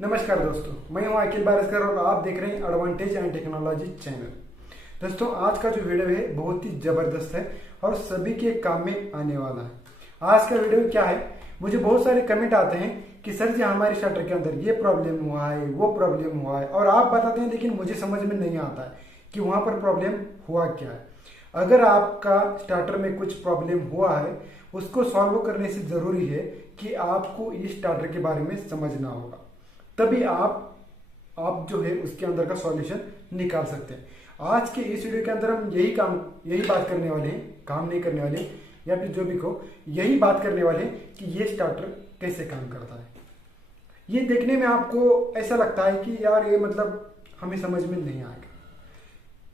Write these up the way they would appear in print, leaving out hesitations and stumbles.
नमस्कार दोस्तों, मैं हूं अखिल बारिस्कर और आप देख रहे हैं एडवांटेज एंड टेक्नोलॉजी चैनल। दोस्तों, आज का जो वीडियो है बहुत ही जबरदस्त है और सभी के काम में आने वाला है। आज का वीडियो क्या है, मुझे बहुत सारे कमेंट आते हैं कि सर जी हमारे स्टार्टर के अंदर ये प्रॉब्लम हुआ है, वो प्रॉब्लम हुआ है, और आप बताते हैं लेकिन मुझे समझ में नहीं आता है कि वहां पर प्रॉब्लम हुआ क्या है। अगर आपका स्टार्टर में कुछ प्रॉब्लम हुआ है, उसको सॉल्व करने से जरूरी है कि आपको इस स्टार्टर के बारे में समझना होगा, तभी आप जो है उसके अंदर का सॉल्यूशन निकाल सकते हैं। आज के इस वीडियो के अंदर हम यही बात करने वाले हैं, काम नहीं करने वाले, या फिर जो भी को यही बात करने वाले हैं कि ये स्टार्टर कैसे काम करता है। ये देखने में आपको ऐसा लगता है कि यार ये मतलब हमें समझ में नहीं आएगा,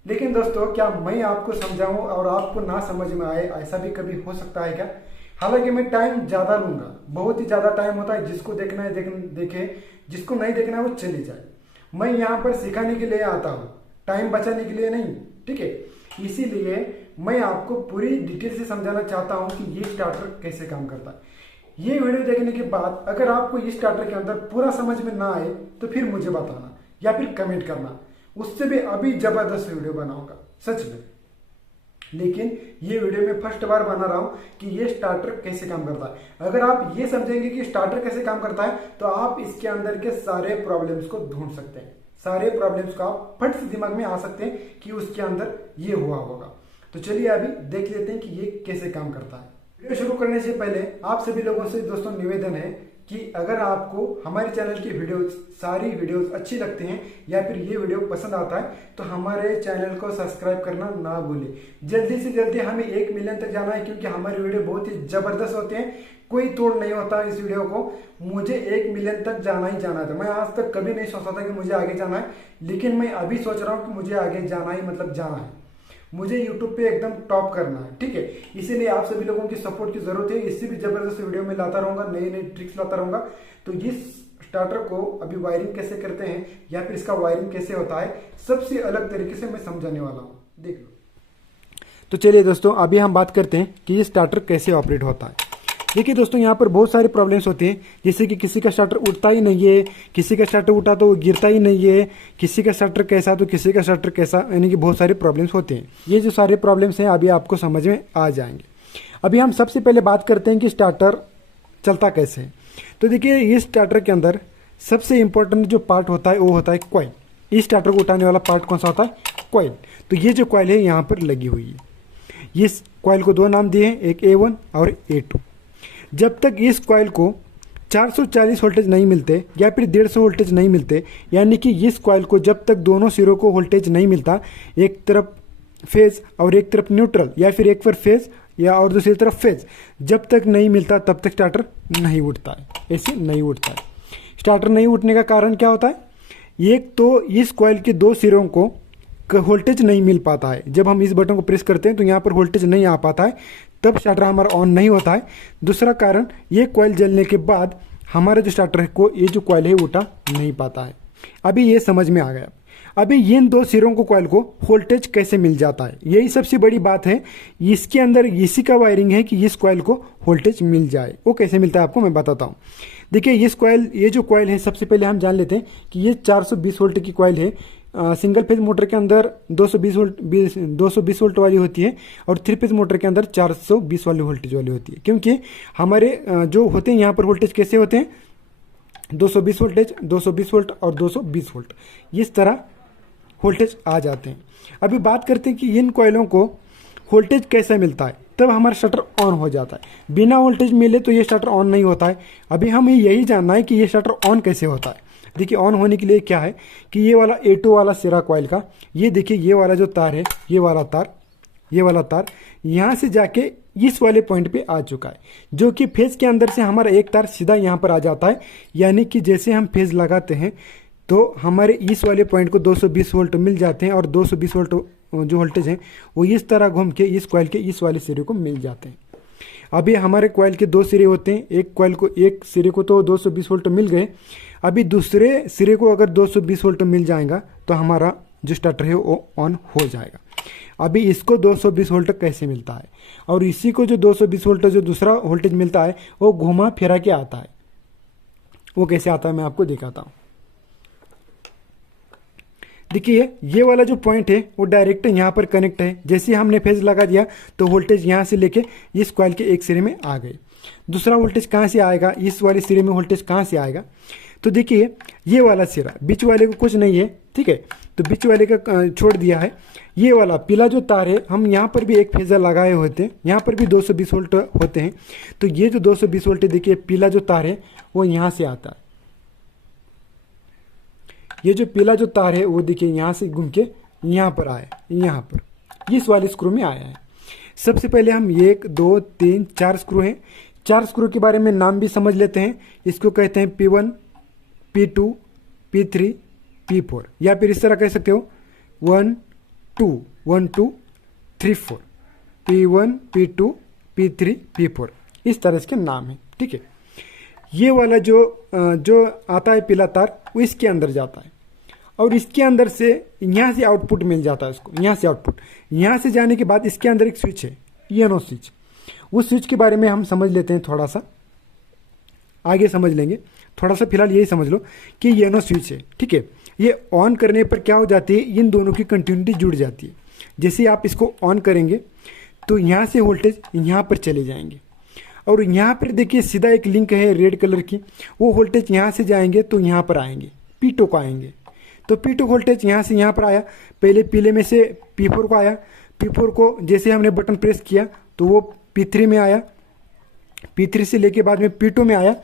लेकिन दोस्तों क्या मैं आपको समझाऊं और आपको ना समझ में आए, ऐसा भी कभी हो सकता है क्या? हालांकि मैं टाइम ज्यादा लूंगा, बहुत ही ज्यादा टाइम होता है। जिसको देखना है देखे, जिसको नहीं देखना है वो चली जाए। मैं यहाँ पर सिखाने के लिए आता हूँ, टाइम बचाने के लिए नहीं, ठीक है। इसीलिए मैं आपको पूरी डिटेल से समझाना चाहता हूँ कि ये स्टार्टर कैसे काम करता है। ये वीडियो देखने के बाद अगर आपको इस स्टार्टर के अंदर पूरा समझ में ना आए तो फिर मुझे बताना या फिर कमेंट करना, उससे भी अभी जबरदस्त वीडियो बनाऊंगा सच में। लेकिन ये वीडियो में फर्स्ट बार बना रहा हूं कि ये स्टार्टर कैसे काम करता है। अगर आप ये समझेंगे कि स्टार्टर कैसे काम करता है तो आप इसके अंदर के सारे प्रॉब्लम्स को ढूंढ सकते हैं, सारे प्रॉब्लम्स को आप फट से दिमाग में आ सकते हैं कि उसके अंदर ये हुआ होगा। तो चलिए अभी देख लेते हैं कि ये कैसे काम करता है। वीडियो शुरू करने से पहले आप सभी लोगों से दोस्तों निवेदन है कि अगर आपको हमारे चैनल की वीडियोस, सारी वीडियोस अच्छी लगती हैं या फिर ये वीडियो पसंद आता है तो हमारे चैनल को सब्सक्राइब करना ना भूलें। जल्दी से जल्दी हमें 1 मिलियन तक जाना है, क्योंकि हमारी वीडियो बहुत ही जबरदस्त होते हैं, कोई तोड़ नहीं होता इस वीडियो को। मुझे 1 मिलियन तक जाना ही जाना था। मैं आज तक कभी नहीं सोचा था कि मुझे आगे जाना है, लेकिन मैं अभी सोच रहा हूँ कि मुझे आगे जाना ही मतलब जाना है। मुझे YouTube पे एकदम टॉप करना है, ठीक है। इसीलिए आप सभी लोगों की सपोर्ट की जरूरत है। इससे भी जबरदस्त वीडियो में लाता रहूंगा, नई नई ट्रिक्स लाता रहूंगा। तो इस स्टार्टर को अभी वायरिंग कैसे करते हैं या फिर इसका वायरिंग कैसे होता है, सबसे अलग तरीके से मैं समझाने वाला हूँ, देख लो। तो चलिए दोस्तों, अभी हम बात करते हैं कि ये स्टार्टर कैसे ऑपरेट होता है। देखिए दोस्तों, यहाँ पर बहुत सारे प्रॉब्लम्स होते हैं, जैसे कि किसी का स्टार्टर उठता ही नहीं है, किसी का स्टार्टर उठा तो वो गिरता ही नहीं है, किसी का स्टार्टर कैसा तो किसी का स्टार्टर कैसा, यानी कि बहुत सारे प्रॉब्लम्स होते हैं। ये जो सारे प्रॉब्लम्स हैं अभी आपको समझ में आ जाएंगे। अभी हम सबसे पहले बात करते हैं कि स्टार्टर चलता कैसे है। तो देखिए, इस स्टार्टर के अंदर सबसे इंपॉर्टेंट जो पार्ट होता है वो होता है कॉइल। इस स्टार्टर को उठाने वाला पार्ट कौन सा होता है? कॉइल। तो ये जो कॉइल है यहाँ पर लगी हुई है। इस कॉइल को 2 नाम दिए हैं, एक A1 और A2। जब तक इस कॉइल को 440 वोल्टेज नहीं मिलते या फिर 150 वोल्टेज नहीं मिलते, यानी कि इस कॉइल को जब तक दोनों सिरों को वोल्टेज नहीं मिलता, एक तरफ फेज और एक तरफ न्यूट्रल, या फिर एक पर फेज या और दूसरी तरफ फेज, जब तक नहीं मिलता तब तक स्टार्टर नहीं उठता है, ऐसे नहीं उठता है। स्टार्टर नहीं उठने का कारण क्या होता है? एक तो इस कॉइल के 2 सिरों को वोल्टेज नहीं मिल पाता है। जब हम इस बटन को प्रेस करते हैं तो यहाँ पर वोल्टेज नहीं आ पाता है, तब स्टार्टर हमारा ऑन नहीं होता है। दूसरा कारण, ये कॉइल जलने के बाद हमारा जो स्टार्टर है को ये जो कॉइल है उठा नहीं पाता है। अभी ये समझ में आ गया। अभी इन 2 सिरों को कॉइल को वोल्टेज कैसे मिल जाता है, यही सबसे बड़ी बात है। इसके अंदर इसी का वायरिंग है कि इस कॉइल को वोल्टेज मिल जाए। वो कैसे मिलता है आपको मैं बताता हूँ। देखिए, ये जो कॉइल है, सबसे पहले हम जान लेते हैं कि ये 420 वोल्ट की कॉइल है। सिंगल फेज मोटर के अंदर 220 वोल्ट वाली होती है और 3 फेज मोटर के अंदर 420 वाली वोल्टेज वाली होती है। क्योंकि हमारे जो होते हैं यहाँ पर वोल्टेज कैसे होते हैं, 220 वोल्टेज, 220 वोल्ट और 220 वोल्ट, इस तरह वोल्टेज आ जाते हैं। अभी बात करते हैं कि इन कॉइलों को वोल्टेज कैसे मिलता है, तब हमारा शटर ऑन हो जाता है। बिना वोल्टेज मिले तो ये शटर ऑन नहीं होता है। अभी हमें यही जानना है कि ये शटर ऑन कैसे होता है। देखिए, ऑन होने के लिए क्या है कि ये वाला A2 वाला सिरा कॉइल का, ये देखिए ये वाला जो तार है, ये वाला तार यहाँ से जाके इस वाले पॉइंट पे आ चुका है, जो कि फेज के अंदर से हमारा एक तार सीधा यहाँ पर आ जाता है। यानी कि जैसे हम फेज लगाते हैं तो हमारे इस वाले पॉइंट को 220 वोल्ट मिल जाते हैं और 220 वोल्ट जो वोल्टेज है वो इस तरह घूम के इस कॉइल के इस वाले सिरे को मिल जाते हैं। अभी हमारे कॉइल के 2 सिरे होते हैं, एक सिरे को तो 220 वोल्ट मिल गए। अभी दूसरे सिरे को अगर 220 वोल्ट मिल जाएगा तो हमारा जो स्टार्टर है वो ऑन हो जाएगा। अभी इसको 220 वोल्ट कैसे मिलता है, और इसी को जो 220 वोल्ट जो दूसरा वोल्टेज मिलता है वो घुमा फिरा के आता है। वो कैसे आता है मैं आपको दिखाता हूँ। देखिए ये वाला जो पॉइंट है वो डायरेक्ट यहाँ पर कनेक्ट है। जैसे हमने फेज लगा दिया तो वोल्टेज यहाँ से लेके इस कॉइल के एक सिरे में आ गए। दूसरा वोल्टेज कहाँ से आएगा, इस वाले सिरे में वोल्टेज कहाँ से आएगा, तो देखिए ये वाला सिरा बीच वाले को कुछ नहीं है, ठीक है, तो बीच वाले का छोड़ दिया है। ये वाला पीला जो तार है, हम यहाँ पर भी एक फेजर लगाए होते हैं, यहाँ पर भी 220 वोल्ट होते हैं। तो ये जो 220 वोल्ट देखिए पीला जो तार है वो यहाँ से आता है। ये जो पीला जो तार है वो देखिए यहाँ से घूम के यहाँ पर आया, यहाँ पर इस वाले स्क्रू में आया है। सबसे पहले हम 1 2 3 4 स्क्रू हैं। 4 स्क्रू के बारे में नाम भी समझ लेते हैं। इसको कहते हैं P1 P2 P3 P4, या फिर इस तरह कह सकते हो 1 2 3 4 P1 P2 P3 P4, इस तरह इसके नाम है, ठीक है। ये वाला जो आता है पीला तार वो इसके अंदर जाता है और इसके अंदर से यहाँ से आउटपुट मिल जाता है इसको, यहाँ से आउटपुट। यहाँ से जाने के बाद इसके अंदर एक स्विच है, येनो स्विच। उस स्विच के बारे में हम समझ लेते हैं, थोड़ा सा आगे समझ लेंगे। थोड़ा सा फिलहाल यही समझ लो कि येनो स्विच है, ठीक है। ये ऑन करने पर क्या हो जाती है, इन दोनों की कंटिन्यूटी जुड़ जाती है। जैसे आप इसको ऑन करेंगे तो यहाँ से वोल्टेज यहाँ पर चले जाएंगे और यहाँ पर देखिए सीधा एक लिंक है रेड कलर की, वो वोल्टेज यहाँ से जाएंगे तो यहाँ पर आएंगे, P2 को आएंगे। तो P2 वोल्टेज यहाँ से यहाँ पर आया, पहले पीले में से P4 को आया। P4 को जैसे हमने बटन प्रेस किया तो वो P3 में आया, P3 से लेके बाद में P2 में आया,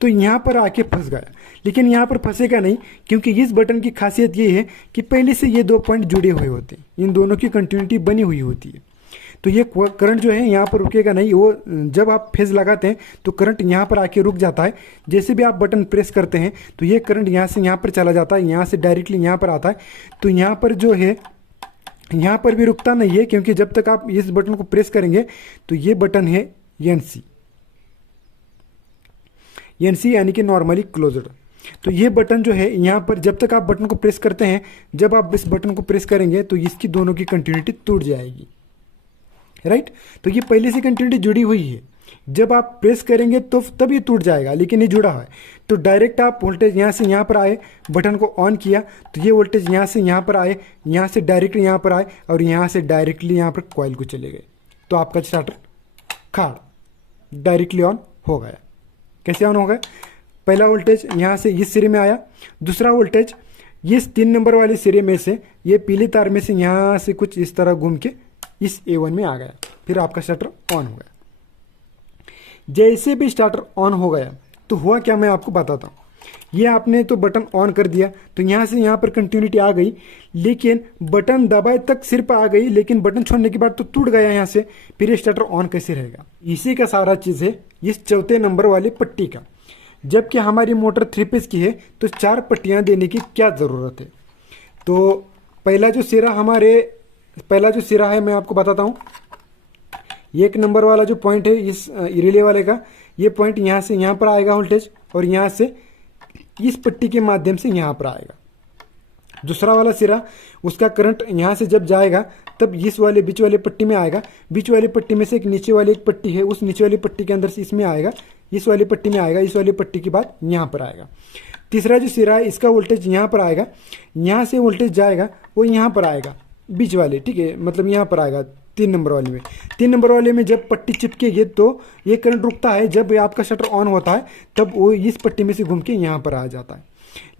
तो यहाँ पर आके फंस गया। लेकिन यहाँ पर फंसेगा नहीं, क्योंकि इस बटन की खासियत ये है कि पहले से ये 2 पॉइंट जुड़े हुए होते हैं, इन दोनों की कंटिन्यूटी बनी हुई होती है। तो ये करंट जो है यहाँ पर रुकेगा नहीं, वो जब आप फेज लगाते हैं तो करंट यहाँ पर आके रुक जाता है। जैसे भी आप बटन प्रेस करते हैं तो ये करंट यहाँ से यहाँ पर चला जाता है, यहाँ से डायरेक्टली यहाँ पर आता है। तो यहाँ पर जो है यहाँ पर भी रुकता नहीं है, क्योंकि जब तक आप इस बटन को प्रेस करेंगे तो ये बटन है NC यानी कि नॉर्मली क्लोज्ड। तो ये बटन जो है यहाँ पर जब तक आप बटन को प्रेस करते हैं, जब आप इस बटन को प्रेस करेंगे तो इसकी दोनों की कंटिन्यूटी टूट जाएगी, राइट। तो ये पहले से कंटिन्यूटी जुड़ी हुई है, जब आप प्रेस करेंगे तो तब ये टूट जाएगा, लेकिन ये जुड़ा है। तो डायरेक्ट आप वोल्टेज यहाँ से यहाँ पर आए, बटन को ऑन किया तो ये वोल्टेज यहाँ से यहाँ पर आए, यहाँ से डायरेक्टली यहाँ पर आए और यहाँ से डायरेक्टली यहाँ पर कॉइल को चले गए। तो आपका स्टार्टर खाड़ डायरेक्टली ऑन हो गया। कैसे ऑन हो गया, पहला वोल्टेज यहाँ से इस सिरे में आया, दूसरा वोल्टेज इस 3 नंबर वाले सिरे में से, ये पीले तार में से यहाँ से कुछ इस तरह घूम के इस A1 में आ गया। फिर आपका स्टार्टर ऑन हो गया। जैसे भी स्टार्टर ऑन हो गया तो हुआ क्या, मैं आपको बताता हूँ। ये आपने तो बटन ऑन कर दिया तो यहाँ से यहाँ पर कंटिन्यूटी आ गई, लेकिन बटन दबाए तक सिर्फ आ गई, लेकिन बटन छोड़ने के बाद तो टूट गया यहाँ से। फिर ये स्टार्टर ऑन कैसे रहेगा, इसी का सारा चीज़ है इस चौथे नंबर वाली पट्टी का। जबकि हमारी मोटर 3 फेज की है तो 4 पट्टियाँ देने की क्या ज़रूरत है। तो पहला जो सिरा है मैं आपको बताता हूँ। 1 नंबर वाला जो पॉइंट है इस रिले वाले का, ये पॉइंट यहाँ से यहाँ पर आएगा वोल्टेज और यहाँ से इस पट्टी के माध्यम से यहाँ पर आएगा। दूसरा वाला सिरा, उसका करंट यहाँ से जब जाएगा तब इस वाले बीच वाले पट्टी में आएगा। बीच वाली पट्टी में से एक नीचे वाली एक पट्टी है, उस नीचे वाली पट्टी के अंदर से इसमें आएगा, इस वाली पट्टी में आएगा, इस वाली पट्टी के बाद यहाँ पर आएगा। तीसरा जो सिरा है इसका वोल्टेज यहाँ पर आएगा, यहाँ से वोल्टेज जाएगा वो यहाँ पर आएगा बीच वाले, ठीक है, मतलब यहाँ पर आएगा 3 नंबर वाले में। 3 नंबर वाले में जब पट्टी चिपकेगी तो ये करंट रुकता है, जब आपका शटर ऑन होता है तब वो इस पट्टी में से घूम के यहाँ पर आ जाता है।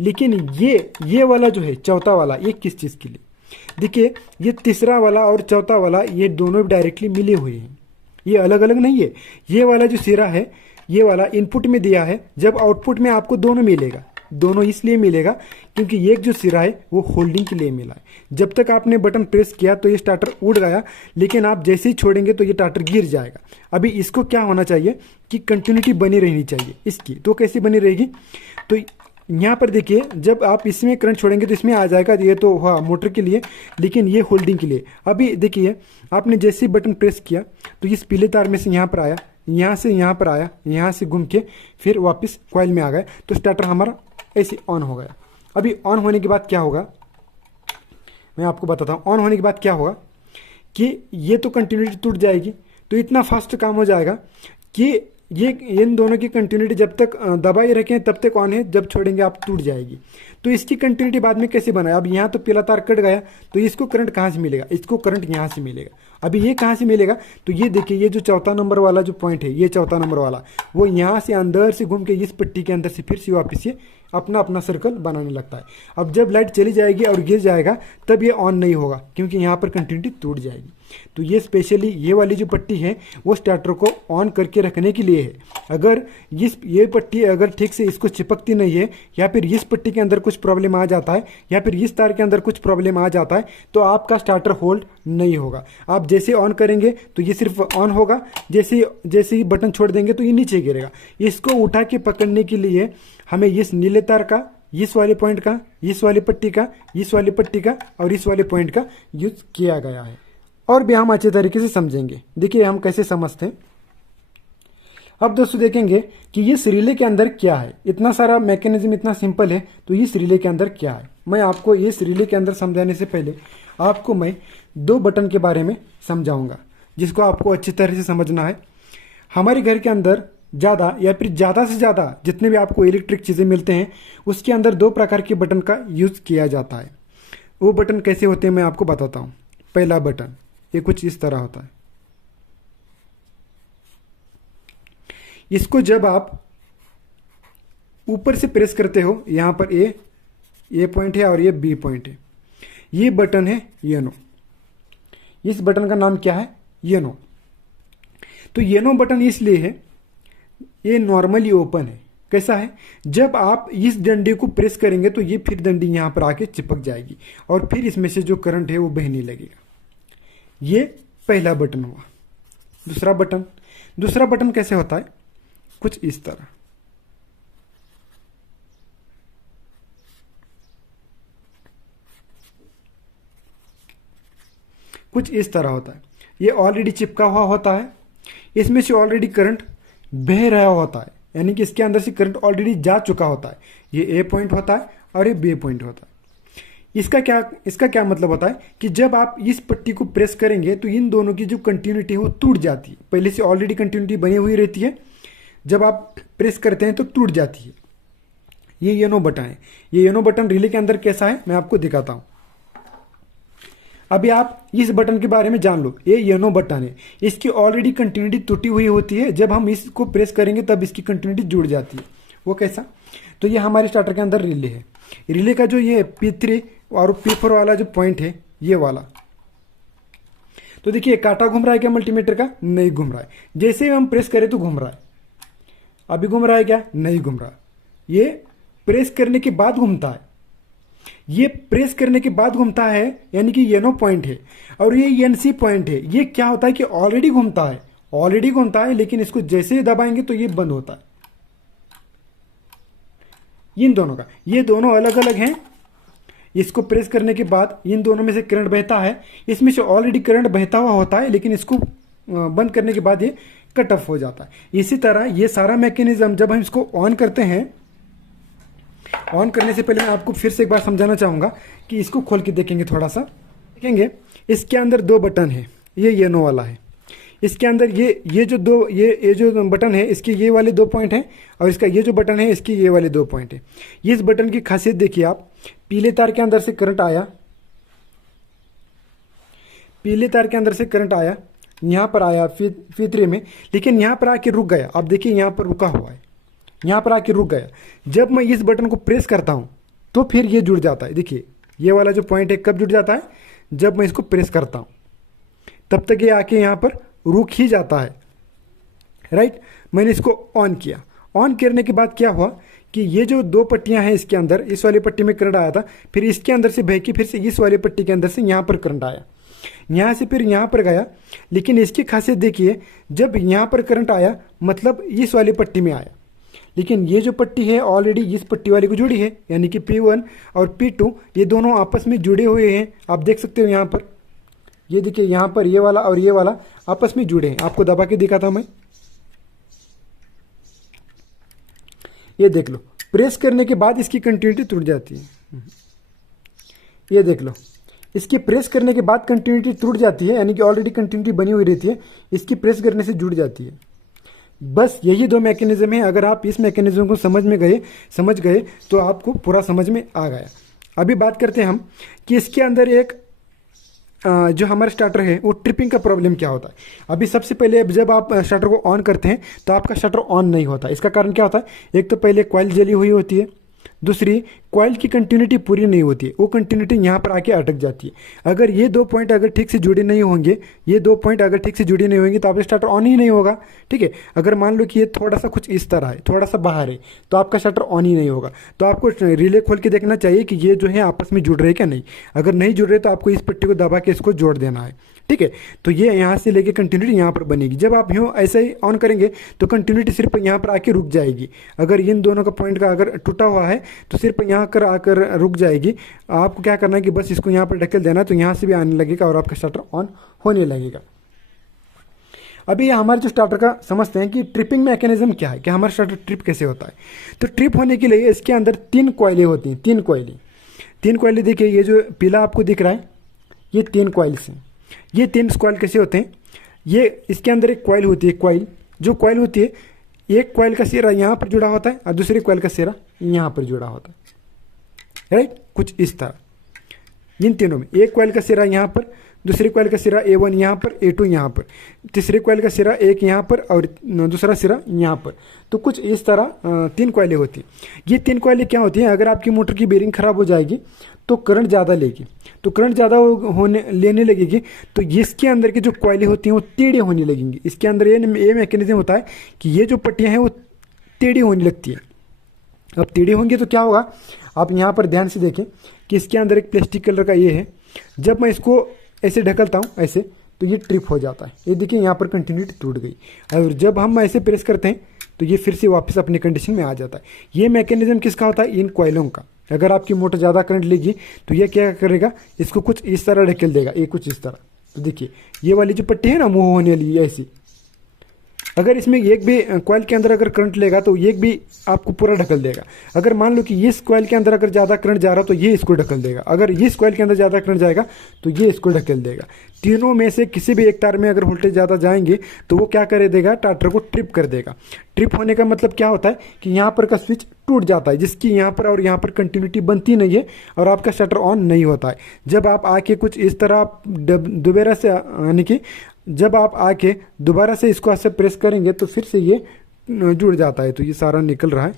लेकिन ये वाला जो है चौथा वाला, ये किस चीज़ के लिए, देखिए ये तीसरा वाला और चौथा वाला ये दोनों डायरेक्टली मिले हुए हैं, ये अलग अलग नहीं है। ये वाला जो सिरा है ये वाला इनपुट में दिया है, जब आउटपुट में आपको दोनों मिलेगा। दोनों इसलिए मिलेगा क्योंकि एक जो सिरा है वो होल्डिंग के लिए मिला है। जब तक आपने बटन प्रेस किया तो ये स्टार्टर उड़ गया, लेकिन आप जैसे ही छोड़ेंगे तो ये स्टार्टर गिर जाएगा। अभी इसको क्या होना चाहिए कि कंटिन्यूटी बनी रहनी चाहिए इसकी। तो कैसी बनी रहेगी, तो यहाँ पर देखिए जब आप इसमें करंट छोड़ेंगे तो इसमें आ जाएगा, ये तो हुआ मोटर के लिए, लेकिन ये होल्डिंग के लिए। अभी देखिए आपने जैसे ही बटन प्रेस किया तो इस पीले तार में से यहाँ पर आया, यहाँ से यहाँ पर आया, यहाँ से घूम के फिर वापस कॉइल में आ गए, तो स्टार्टर हमारा ऐसे ऑन हो गया। अभी ऑन होने के बाद क्या होगा मैं आपको बताता हूँ। ऑन होने के बाद क्या होगा कि ये तो कंटिन्यूटी टूट जाएगी, तो इतना फास्ट काम हो जाएगा कि ये इन दोनों की कंटिन्यूटी जब तक दबाए रखें तब तक ऑन है, जब छोड़ेंगे आप टूट जाएगी। तो इसकी कंटिन्यूटी बाद में कैसे बनाए? अब यहाँ तो पीला तार कट गया, तो इसको करंट कहाँ से मिलेगा? इसको करंट यहाँ से मिलेगा। अभी ये कहाँ से मिलेगा? तो ये देखिए, ये जो चौथा नंबर वाला जो पॉइंट है, ये चौथा नंबर वाला, वो यहाँ से अंदर से घूम के इस पट्टी के अंदर से फिर से वापस ये अपना अपना सर्कल बनाने लगता है। अब जब लाइट चली जाएगी और गिर जाएगा तब ये ऑन नहीं होगा, क्योंकि यहाँ पर कंटिन्यूटी टूट जाएगी। तो ये स्पेशली ये वाली जो पट्टी है वो स्टार्टर को ऑन करके रखने के लिए है। अगर ये पट्टी अगर ठीक से इसको चिपकती नहीं है, या फिर इस पट्टी के अंदर कुछ प्रॉब्लम आ जाता है, या फिर इस तार के अंदर कुछ प्रॉब्लम आ जाता है, तो आपका स्टार्टर होल्ड नहीं होगा। आप जैसे ऑन करेंगे तो ये सिर्फ ऑन होगा, जैसे ही बटन छोड़ देंगे तो ये नीचे गिरेगा। इसको उठा के पकड़ने के लिए हमें इस नीले तार का, इस वाले पॉइंट का, इस वाली पट्टी का, इस वाली पट्टी का और इस वाले पॉइंट का यूज किया गया है। और भी हम अच्छे तरीके से समझेंगे। देखिए हम कैसे समझते हैं। अब दोस्तों देखेंगे कि इस रिले के अंदर क्या है। इतना सारा मैकेनिज्म इतना सिंपल है, तो इस रिले के अंदर क्या है? मैं आपको इस रिले के अंदर समझाने से पहले आपको मैं 2 बटन के बारे में समझाऊंगा, जिसको आपको अच्छी तरह से समझना है। हमारे घर के अंदर ज़्यादा या फिर ज़्यादा से ज़्यादा जितने भी आपको इलेक्ट्रिक चीज़ें मिलते हैं, उसके अंदर 2 प्रकार के बटन का यूज़ किया जाता है। वो बटन कैसे होते हैं मैं आपको बताता हूँ। पहला बटन ये कुछ इस तरह होता है। इसको जब आप ऊपर से प्रेस करते हो, यहां पर ए पॉइंट है और ये बी पॉइंट है। ये बटन है येनो। इस बटन का नाम क्या है? येनो। तो येनो बटन इसलिए है, ये नॉर्मली ओपन है। कैसा है? जब आप इस डंडे को प्रेस करेंगे तो ये फिर डंडी यहां पर आके चिपक जाएगी और फिर इसमें से जो करंट है वो बहने लगेगा। ये पहला बटन हुआ। दूसरा बटन कैसे होता है? कुछ इस तरह। कुछ इस तरह होता है। ये ऑलरेडी चिपका हुआ होता है, इसमें से ऑलरेडी करंट बह रहा होता है, यानी कि इसके अंदर से करंट ऑलरेडी जा चुका होता है। ये ए पॉइंट होता है और ये बी पॉइंट होता है। इसका क्या मतलब होता है कि जब आप इस पट्टी को प्रेस करेंगे तो इन दोनों की जो कंटिन्यूटी है वो टूट जाती है। पहले से ऑलरेडी कंटिन्यूटी बनी हुई रहती है, जब आप प्रेस करते हैं तो टूट जाती है। ये येनो बटन है। ये येनो बटन रिले के अंदर कैसा है मैं आपको दिखाता हूं। अभी आप इस बटन के बारे में जान लो। ये येनो बटन है, इसकी ऑलरेडी कंटिन्यूटी टूटी हुई होती है। जब हम इसको प्रेस करेंगे तब इसकी कंटिन्यूटी जुड़ जाती है। वो कैसा? तो ये हमारे स्टार्टर के अंदर रिले है। रिले का जो ये P3 और P4 वाला जो पॉइंट है, ये वाला, तो देखिए कांटा घूम रहा है क्या मल्टीमीटर का? नहीं घूम रहा है। जैसे ही हम प्रेस करें तो घूम रहा है। अभी घूम रहा है क्या? नहीं घूम रहा। ये प्रेस करने के बाद घूमता है। ये प्रेस करने के बाद घूमता है, यानी कि येनो पॉइंट है। और ये एनसी पॉइंट है। ये क्या होता है कि ऑलरेडी घूमता है, लेकिन इसको जैसे ही दबाएंगे तो ये बंद होता है। इन दोनों का, ये दोनों अलग अलग हैं। इसको प्रेस करने के बाद इन दोनों में से करंट बहता है। इसमें से ऑलरेडी करंट बहता हुआ होता है, लेकिन इसको बंद करने के बाद ये कट ऑफ हो जाता है। इसी तरह ये सारा मैकेनिज्म जब हम इसको ऑन करते हैं, ऑन करने से पहले मैं आपको फिर से एक बार समझाना चाहूंगा कि इसको खोल के देखेंगे। थोड़ा सा देखेंगे। इसके अंदर 2 बटन है। ये येनो वाला है। इसके अंदर ये जो बटन है, इसके ये वाले 2 पॉइंट हैं, और इसका ये जो बटन है इसके ये वाले 2 पॉइंट है। इस बटन की खासियत देखिए आप। पीले तार के अंदर से करंट आया, यहाँ पर आया P3 में, लेकिन यहाँ पर आके रुक गया। आप देखिए यहाँ पर रुका हुआ है, यहाँ पर आके रुक गया। जब मैं इस बटन को प्रेस करता हूँ तो फिर ये जुड़ जाता है। देखिए ये वाला जो पॉइंट है कब जुड़ जाता है? जब मैं इसको प्रेस करता हूँ, तब तक ये आके यहाँ पर रुक ही जाता है। राइट? मैंने इसको ऑन किया। ऑन करने के बाद क्या हुआ कि ये जो 2 पट्टियां हैं इसके अंदर, इस वाली पट्टी में करंट आया था, फिर इसके अंदर से बह के फिर से इस वाली पट्टी के अंदर से यहाँ पर करंट आया, यहाँ से फिर यहाँ पर गया। लेकिन इसकी खासियत देखिए, जब यहाँ पर करंट आया मतलब इस वाली पट्टी में आया, लेकिन ये जो पट्टी है ऑलरेडी इस पट्टी वाली को जुड़ी है, यानी कि P1 और P2 ये दोनों आपस में जुड़े हुए हैं। आप देख सकते हो यहाँ पर, ये देखिए यहाँ पर ये वाला और ये वाला आपस में जुड़े हैं। आपको दबा के दिखाता मैं। ये देख लो, प्रेस करने के बाद इसकी कंटिन्यूटी टूट जाती है। ये देख लो, इसकी प्रेस करने के बाद कंटिन्यूटी टूट जाती है, यानी कि ऑलरेडी कंटिन्यूटी बनी हुई रहती है, इसकी प्रेस करने से जुड़ जाती है। बस यही दो मैकेनिज्म है। अगर आप इस मैकेनिज्म को समझ गए तो आपको पूरा समझ में आ गया। अभी बात करते हैं हम कि इसके अंदर एक जो हमारा स्टार्टर है वो ट्रिपिंग का प्रॉब्लम क्या होता है। अभी सबसे पहले जब आप स्टार्टर को ऑन करते हैं तो आपका स्टार्टर ऑन नहीं होता। इसका कारण क्या होता है, एक तो पहले कॉइल जली हुई होती है, दूसरी कॉइल की कंटिन्यूटी पूरी नहीं होती है, वो कंटिन्यूटी यहाँ पर आके अटक जाती है। अगर ये दो पॉइंट अगर ठीक से जुड़े नहीं होंगे, तो आपका स्टार्टर ऑन ही नहीं होगा। ठीक है, अगर मान लो कि ये थोड़ा सा कुछ इस तरह है, थोड़ा सा बाहर है, तो आपका स्टार्टर ऑन ही नहीं होगा। तो आपको रिले खोल के देखना चाहिए कि ये जो है आपस में जुड़ रहे क्या नहीं। अगर नहीं जुड़ रहे तो आपको इस पट्टी को दबा के इसको जोड़ देना है। ठीक है, तो ये यहाँ से लेके कंटिन्यूटी यहाँ पर बनेगी। जब आप यूँ ऐसे ही ऑन करेंगे तो कंटिन्यूटी सिर्फ यहाँ पर आके रुक जाएगी। अगर इन दोनों का पॉइंट का अगर टूटा हुआ है तो सिर्फ यहाँ कर आकर रुक जाएगी। आपको क्या करना है कि बस इसको यहाँ पर ढकेल देना, तो यहाँ से भी आने लगेगा और आपका स्टार्टर ऑन होने लगेगा। अभी हमारे जो स्टार्टर का समझते हैं कि ट्रिपिंग मैकेनिज्म क्या है, कि हमारा स्टार्टर ट्रिप कैसे होता है। तो ट्रिप होने के लिए इसके अंदर 3 कॉइलें होती हैं। 3 कॉइलें देखिए, ये जो पीला आपको दिख रहा है ये 3 कॉइल्स हैं। ये 3 कॉइल कैसे होते हैं, ये इसके अंदर एक कॉइल होती है। जो कॉइल होती है, एक कॉइल का सिरा यहाँ पर जुड़ा होता है और दूसरी कॉइल का सिरा यहाँ पर जुड़ा होता है। राइट, कुछ इस तरह इन तीनों में एक कॉइल का सिरा यहाँ पर, दूसरी कॉइल का सिरा A1 यहाँ पर, A2 यहाँ पर, तीसरी कॉइल का सिरा एक यहाँ पर और दूसरा सिरा यहाँ पर। तो कुछ इस तरह 3 कॉइलें होती हैं। ये 3 कॉइलें क्या होती हैं, अगर आपकी मोटर की बेरिंग खराब हो जाएगी तो करंट ज़्यादा लेगी, तो करंट ज़्यादा लेने लगेगी तो इसके अंदर की जो कॉइलें होती हैं वो टेढ़ी होने लगेंगी। इसके अंदर ये मैकेनिज्म होता है कि ये जो पट्टियाँ हैं वो टेढ़ी होने लगती है। अब टेढ़ी होंगी तो क्या होगा, आप यहाँ पर ध्यान से देखें कि इसके अंदर एक प्लास्टिक कलर का ये है। जब मैं इसको ऐसे ढकलता हूँ ऐसे, तो ये ट्रिप हो जाता है। ये देखिए यहाँ पर कंटिन्यूटी टूट गई, और जब हम ऐसे प्रेस करते हैं तो ये फिर से वापस अपनी कंडीशन में आ जाता है। ये मैकेनिज्म किसका होता है, इन कॉइलों का। अगर आपकी मोटर ज़्यादा करंट लेगी तो ये क्या करेगा, इसको कुछ इस तरह ढकेल देगा, ये कुछ इस तरह। तो देखिए ये वाली जो पट्टी है ना मूव होने वाली ऐसी, अगर इसमें एक भी कॉइल के अंदर अगर करंट लेगा तो एक भी आपको पूरा ढकल देगा। अगर मान लो कि इस कॉइल के अंदर अगर ज़्यादा करंट जा रहा तो ये इसको ढकल देगा, अगर इस कॉइल के अंदर ज़्यादा करंट जाएगा तो ये इसको ढकल देगा। तीनों में से किसी भी एक तार में अगर वोल्टेज ज़्यादा जाएंगे तो वो क्या कर देगा, स्टार्टर को ट्रिप कर देगा। ट्रिप होने का मतलब क्या होता है कि यहाँ पर का स्विच टूट जाता है, जिसकी यहाँ पर और यहाँ पर कंटिन्यूटी बनती नहीं है और आपका शटर ऑन नहीं होता है। जब आप आके कुछ इस तरह दोबारा से यानी कि जब आप आके दोबारा से इसको ऐसे प्रेस करेंगे तो फिर से ये जुड़ जाता है। तो ये सारा निकल रहा है।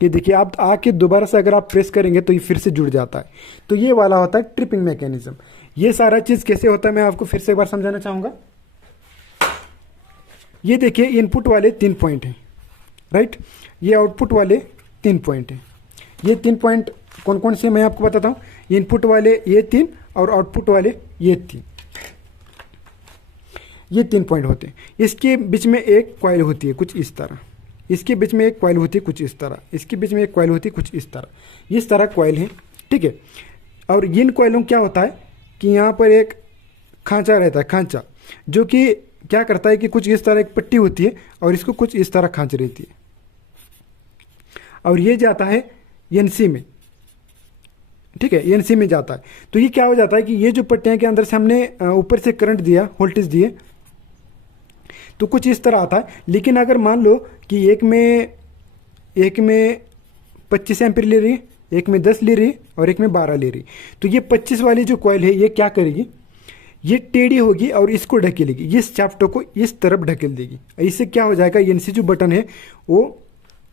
ये देखिए आप आके दोबारा से अगर आप प्रेस करेंगे तो ये फिर से जुड़ जाता है। तो ये वाला होता है ट्रिपिंग मैकेनिज्म। ये सारा चीज़ कैसे होता है मैं आपको फिर से एक बार समझाना चाहूँगा। ये देखिए इनपुट वाले 3 पॉइंट हैं, राइट, ये आउटपुट वाले 3 पॉइंट हैं। ये 3 पॉइंट कौन कौन से मैं आपको बताता हूँ। इनपुट वाले ये 3 और आउटपुट वाले ये 3, ये 3 पॉइंट होते हैं। इसके बीच में एक कॉइल होती है कुछ इस तरह, इसके बीच में एक कॉइल होती है कुछ इस तरह, इसके बीच में एक कॉइल होती है कुछ इस तरह कॉइल है, ठीक है। और इन कॉइलों क्या होता है कि यहाँ पर एक खांचा रहता है, खांचा जो कि क्या करता है कि कुछ इस तरह एक पट्टी होती है और इसको कुछ इस तरह खांच रहती है और ये जाता है एनसी में, ठीक है, एनसी में जाता है। तो ये क्या हो जाता है कि ये जो पट्टियाँ के अंदर से हमने ऊपर से करंट दिया, वोल्टेज दिए, तो कुछ इस तरह आता है। लेकिन अगर मान लो कि एक में 25 एम्पीयर ले रही है, एक में 10 ले रही है और एक में 12 ले रही, तो ये 25 वाली जो कॉइल है ये क्या करेगी, ये टेढ़ी होगी और इसको ढकेलेगी, इस चाप्टो को इस तरफ ढकेल देगी। इससे क्या हो जाएगा, एनसी जो बटन है वो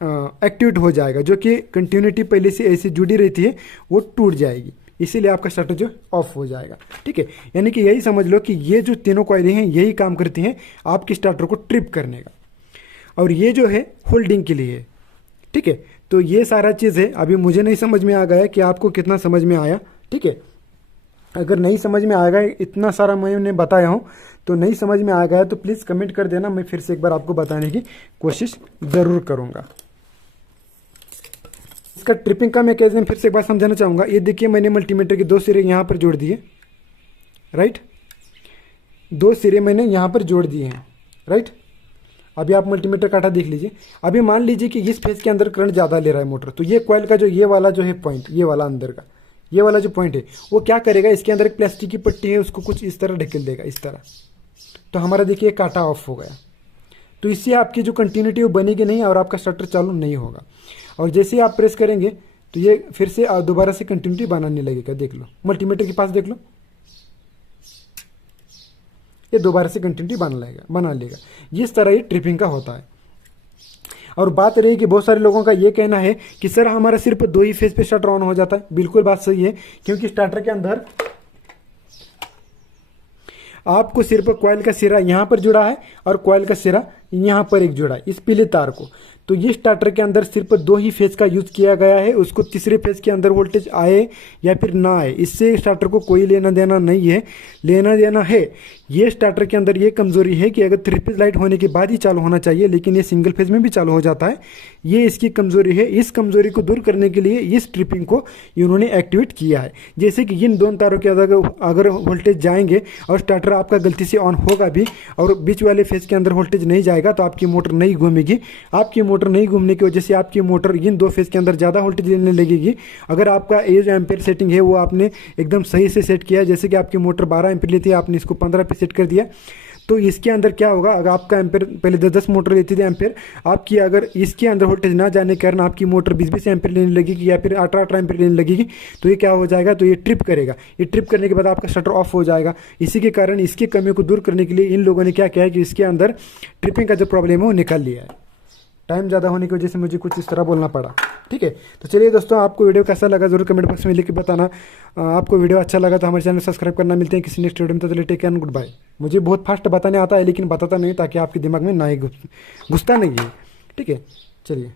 एक्टिवेट हो जाएगा, जो कि कंटिन्यूटी पहले से ऐसे जुड़ी रहती है वो टूट जाएगी, इसीलिए आपका शटर जो ऑफ हो जाएगा, ठीक है। यानी कि यही समझ लो कि ये जो तीनों कॉइलें हैं यही काम करती हैं आपके स्टार्टर को ट्रिप करने का, और ये जो है होल्डिंग के लिए है, ठीक है। तो ये सारा चीज़ है। अभी मुझे नहीं समझ में आ गया कि आपको कितना समझ में आया, ठीक है। अगर नहीं समझ में आ गया, इतना सारा मैंने बताया हूँ, तो नहीं समझ में आ गया तो प्लीज़ कमेंट कर देना, मैं फिर से एक बार आपको बताने की कोशिश ज़रूर करूँगा। इसका ट्रिपिंग का मैकेनिज्म फिर से एक बार समझाना चाहूँगा। ये देखिए मैंने मल्टीमीटर के 2 सिरे यहाँ पर जोड़ दिए, राइट, 2 सिरे मैंने यहाँ पर जोड़ दिए हैं, राइट। अभी आप मल्टीमीटर काटा देख लीजिए। अभी मान लीजिए कि इस फेज के अंदर करंट ज़्यादा ले रहा है मोटर, तो ये कॉइल का जो ये वाला जो है पॉइंट, ये वाला अंदर का, ये वाला जो पॉइंट है वो क्या करेगा, इसके अंदर एक प्लास्टिक की पट्टी है उसको कुछ इस तरह ढकेल देगा, इस तरह। तो हमारा देखिए काटा ऑफ हो गया। तो इससे आपकी जो कंटिन्यूटी वो बनेगी नहीं और आपका स्टार्टर चालू नहीं होगा। और जैसे ही आप प्रेस करेंगे तो ये फिर से दोबारा से कंटिन्यूटी बनाने लगेगा। देख लो मल्टीमीटर के पास देख लो, ये दोबारा से कंटिन्यूटी बना लेगा। इस तरह ये ट्रिपिंग का होता है। और बात रही कि बहुत सारे लोगों का ये कहना है कि सर हमारा सिर्फ 2 ही फेज पे स्टार्टर ऑन हो जाता है। बिल्कुल बात सही है, क्योंकि स्टार्टर के अंदर आपको सिर्फ कॉइल का सिरा यहाँ पर जुड़ा है और कॉइल का सिरा यहाँ पर एक जुड़ा है, इस पीले तार को। तो ये स्टार्टर के अंदर सिर्फ 2 ही फेज का यूज किया गया है। उसको तीसरे फेज के अंदर वोल्टेज आए या फिर ना आए, इससे स्टार्टर को कोई लेना देना नहीं है। लेना देना है ये स्टार्टर के अंदर ये कमजोरी है कि अगर 3 फेज लाइट होने के बाद ही चालू होना चाहिए, लेकिन ये सिंगल फेज में भी चालू हो जाता है। ये इसकी कमजोरी है। इस कमजोरी को दूर करने के लिए इस ट्रिपिंग को इन्होंने एक्टिवेट किया है। जैसे कि इन दोनों तारों के अगर वोल्टेज जाएंगे और स्टार्टर आपका गलती से ऑन होगा भी और बीच वाले फेज के अंदर वोल्टेज नहीं जाएगा तो आपकी मोटर नहीं घूमेगी। आपकी मोटर नहीं घूमने की वजह से आपकी मोटर इन 2 फेज के अंदर ज़्यादा वोल्टेज लेने लगेगी। अगर आपका ये जो एम्पेयर सेटिंग है वो आपने एकदम सही से सेट किया है, जैसे कि आपकी मोटर 12 एम्पेयर लेती है, आपने इसको 15 पे सेट कर दिया, तो इसके अंदर क्या होगा, अगर आपका एम्पेयर पहले 10 मोटर लेती थी एम्पेयर, आपकी अगर इसके अंदर वोल्टेज ना जाने के कारण आपकी मोटर 20 एम्पेयर लेने लगेगी या फिर 18 एम्पेयर लेने लगेगी, तो ये क्या हो जाएगा, तो ये ट्रिप करेगा। ये ट्रिप करने के बाद आपका शटर ऑफ हो जाएगा। इसी के कारण इसकी कमी को दूर करने के लिए इन लोगों ने क्या किया है कि इसके अंदर ट्रिपिंग का जो प्रॉब्लम है वो निकाल लिया है। टाइम ज़्यादा होने की वजह से मुझे कुछ इस तरह बोलना पड़ा। ठीक है, तो चलिए दोस्तों, आपको वीडियो कैसा लगा जरूर कमेंट बॉक्स में लिख के बताना। आपको वीडियो अच्छा लगा तो हमारे चैनल सब्सक्राइब करना। मिलते हैं किसी नेक्स्ट वीडियो में, तो चलिए take care and goodbye. मुझे बहुत फास्ट बताने आता है लेकिन बताता नहीं ताकि आपके दिमाग में ना ही घुसता नहीं है। ठीक है, चलिए।